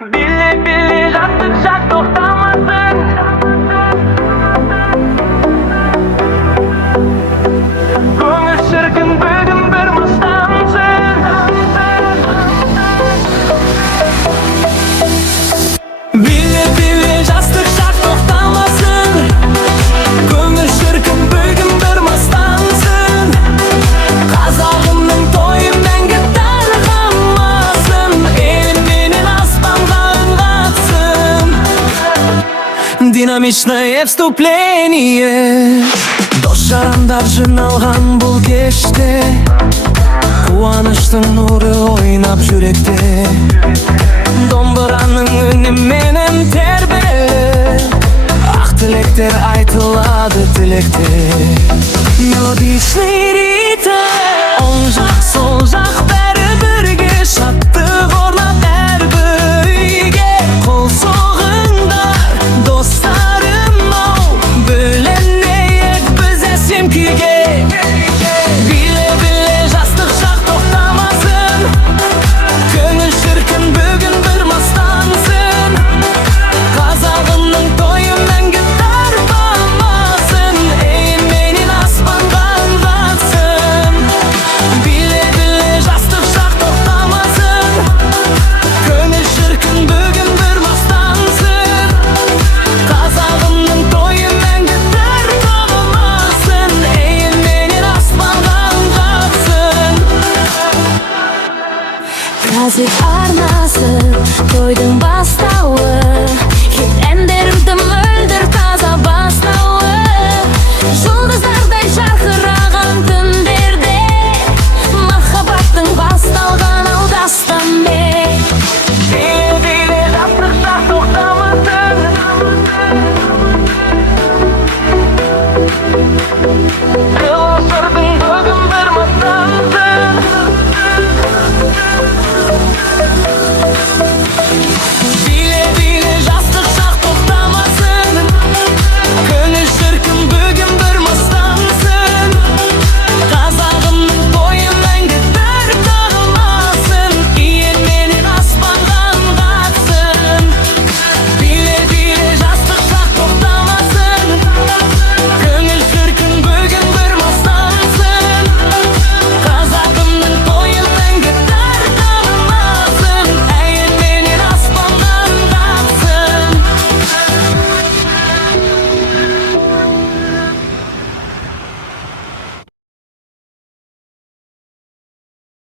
Bile bile жатtıkça toxtamasın. Көңіл шіркін бүгін бір мыстансын. Bile bile жатtıkça toxtamasın. Көңіл шіркін бүгін бір мыстансын. Қазағымның тойы мәңгі тарқамасын. Елім менен аспанға үн қатсын. Динамичное вступление. Дос-жарандар жиналған бұл кеште, қуаныштың нұры ойнап жүректе.